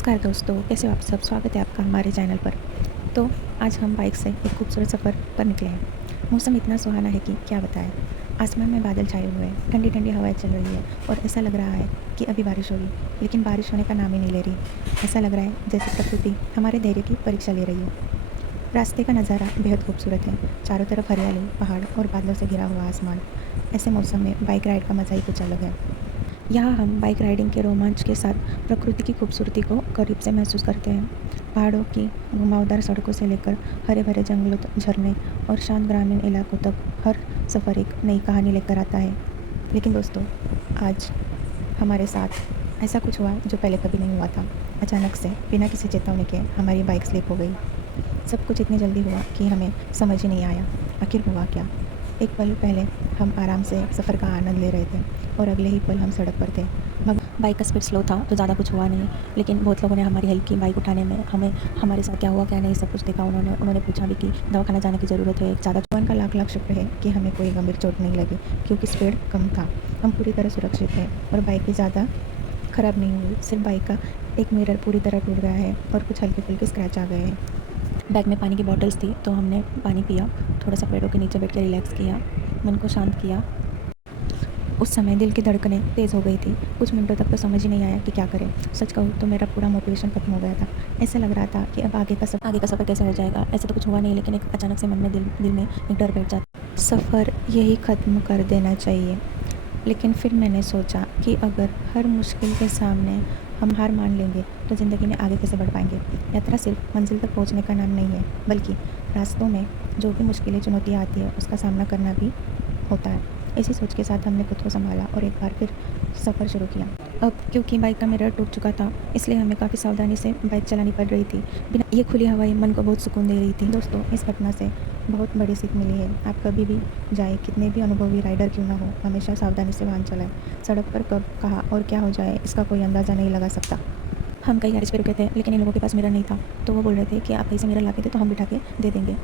नमस्कार दोस्तों, कैसे हो आप सब। स्वागत है आपका हमारे चैनल पर। तो आज हम बाइक से एक खूबसूरत सफ़र पर निकले हैं। मौसम इतना सुहाना है कि क्या बताएं। आसमान में बादल छाए हुए हैं, ठंडी ठंडी हवाएं चल रही है और ऐसा लग रहा है कि अभी बारिश होगी, लेकिन बारिश होने का नाम ही नहीं ले रही। ऐसा लग रहा है जैसे प्रकृति हमारे धैर्य की परीक्षा ले रही है। रास्ते का नज़ारा बेहद खूबसूरत है। चारों तरफ हरियाली, पहाड़ और बादलों से घिरा हुआ आसमान। ऐसे मौसम में बाइक राइड का मज़ा ही कुछ अलग है। यहाँ हम बाइक राइडिंग के रोमांच के साथ प्रकृति की खूबसूरती को करीब से महसूस करते हैं। पहाड़ों की घुमावदार सड़कों से लेकर हरे भरे जंगलों, झरने और शांत ग्रामीण इलाकों तक, हर सफ़र एक नई कहानी लेकर आता है। लेकिन दोस्तों, आज हमारे साथ ऐसा कुछ हुआ जो पहले कभी नहीं हुआ था। अचानक से बिना किसी चेतावनी के हमारी बाइक स्लिप हो गई। सब कुछ इतनी जल्दी हुआ कि हमें समझ ही नहीं आया आखिर हुआ क्या। एक पल पहले हम आराम से सफ़र का आनंद ले रहे थे और अगले ही पल हम सड़क पर थे। बाइक का स्पीड स्लो था तो ज़्यादा कुछ हुआ नहीं, लेकिन बहुत लोगों ने हमारी हेल्प की बाइक उठाने में। हमारे साथ क्या हुआ क्या नहीं सब कुछ देखा। उन्होंने पूछा भी कि दवाखाना जाने की ज़रूरत है। ज़्यादा भगवान का लाख लाख शुक्र है कि हमें कोई गंभीर चोट नहीं लगी, क्योंकि स्पीड कम था। हम पूरी तरह सुरक्षित थे और बाइक भी ज़्यादा ख़राब नहीं हुई। सिर्फ बाइक का एक मिरर पूरी तरह टूट गया है और कुछ हल्के फुल्के स्क्रैच आ गए हैं। बैग में पानी की बॉटल्स थी तो हमने पानी पिया, थोड़ा सा पेड़ों के नीचे बैठ के रिलैक्स किया, मन को शांत किया। उस समय दिल की धड़कनें तेज़ हो गई थी। कुछ मिनटों तक तो समझ ही नहीं आया कि क्या करें। सच कहूँ तो मेरा पूरा मोटिवेशन खत्म हो गया था। ऐसा लग रहा था कि अब आगे का सफ़र कैसे हो जाएगा। ऐसे तो कुछ हुआ नहीं, लेकिन एक अचानक से मन में दिल में एक डर बैठ जाता। सफ़र यही ख़त्म कर देना चाहिए। लेकिन फिर मैंने सोचा कि अगर हर मुश्किल के सामने हम हार मान लेंगे तो ज़िंदगी में आगे कैसे बढ़ पाएंगे। यात्रा सिर्फ मंजिल तक पहुंचने का नाम नहीं है, बल्कि रास्तों में जो भी मुश्किलें, चुनौतियाँ आती है उसका सामना करना भी होता है। इसी सोच के साथ हमने खुद को संभाला और एक बार फिर सफ़र शुरू किया। अब क्योंकि बाइक का मिरर टूट चुका था, इसलिए हमें काफ़ी सावधानी से बाइक चलानी पड़ रही थी। बिना ये खुली हवाएं मन को बहुत सुकून दे रही थी। दोस्तों, इस घटना से बहुत बड़ी सीख मिली है। आप कभी भी जाए, कितने भी अनुभवी राइडर क्यों ना हो, हमेशा सावधानी से वाहन चलाएं। सड़क पर कब, कहाँ और क्या हो जाए इसका कोई अंदाज़ा नहीं लगा सकता। हम कई गैरेज पे रुके थे, लेकिन इन लोगों के पास मिरर नहीं था, तो वो बोल रहे थे कि आप कहीं से मिरर ला के दे तो हम बिठा के दे देंगे।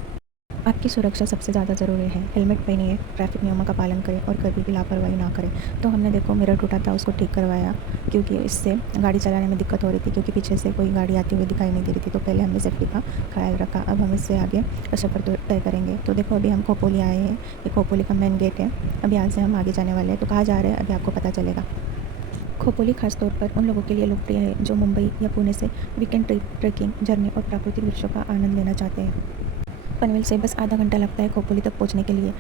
आपकी सुरक्षा सबसे ज़्यादा ज़रूरी है। हेलमेट पहनिए, ट्रैफिक नियमों का पालन करें और कभी भी लापरवाही ना करें। तो हमने देखो मिरर टूटा था, उसको ठीक करवाया, क्योंकि इससे गाड़ी चलाने में दिक्कत हो रही थी, क्योंकि पीछे से कोई गाड़ी आती हुई दिखाई नहीं दे रही थी। तो पहले हमने सेफ्टी का ख्याल रखा। अब हम इससे आगे का सफ़र तय करेंगे। तो देखो अभी हम खोपोली आए हैं। ये खोपोली का मेन गेट है। अब यहाँ से हम आगे जाने वाले हैं। तो कहाँ जा रहे हैं अभी आपको पता चलेगा। खोपोली खासतौर पर उन लोगों के लिए लोकप्रिय है जो मुंबई या पुणे से वीकेंड ट्रेकिंग, झरने और प्राकृतिक दृश्यों का आनंद लेना चाहते हैं। पनवेल से बस आधा घंटा लगता है खोपोली तक पहुंचने के लिए।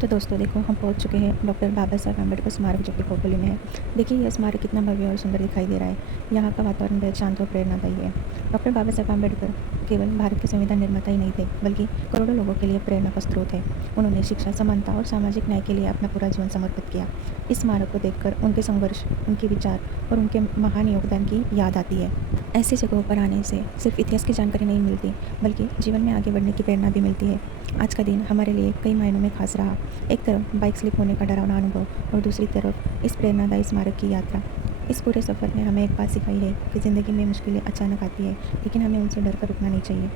तो दोस्तों देखो, हम पहुंच चुके हैं डॉक्टर बाबा साहब अम्बेडकर स्मारक, जो कि खोपोली में है। देखिए यह स्मारक कितना भव्य और सुंदर दिखाई दे रहा है। यहाँ का वातावरण बेहद शांत और प्रेरणादायी है। डॉक्टर बाबा साहब अम्बेडकर केवल भारत के संविधान निर्माता ही नहीं थे, बल्कि करोड़ों लोगों के लिए प्रेरणा का स्रोत है। उन्होंने शिक्षा, समानता और सामाजिक न्याय के लिए अपना पूरा जीवन समर्पित किया। इस स्मारक को देखकर उनके संघर्ष, उनके विचार और उनके महान योगदान की याद आती है। ऐसी जगहों पर आने से सिर्फ इतिहास की जानकारी नहीं मिलती, बल्कि जीवन में आगे बढ़ने की प्रेरणा भी मिलती है। आज का दिन हमारे लिए कई मायनों में खास रहा। एक तरफ बाइक स्लिप होने का डरावना अनुभव और दूसरी तरफ इस प्रेरणादायी स्मारक की यात्रा। इस पूरे सफ़र ने हमें एक बात सिखाई है कि ज़िंदगी में मुश्किलें अचानक आती है, लेकिन हमें उनसे डर कर रुकना नहीं चाहिए।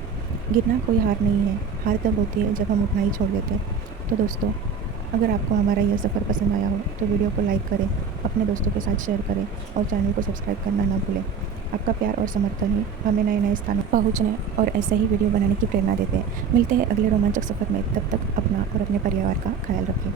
गिरना कोई हार नहीं है, हार तब होती है जब हम उठना ही छोड़ देते हैं। तो दोस्तों, अगर आपको हमारा यह सफ़र पसंद आया हो तो वीडियो को लाइक करें, अपने दोस्तों के साथ शेयर करें और चैनल को सब्सक्राइब करना ना भूलें। आपका प्यार और समर्थन ही हमें नए नए स्थानों पहुंचने और ऐसे ही वीडियो बनाने की प्रेरणा देते हैं। मिलते हैं अगले रोमांचक सफ़र में। तब तक अपना और अपने परिवार का ख्याल रखें।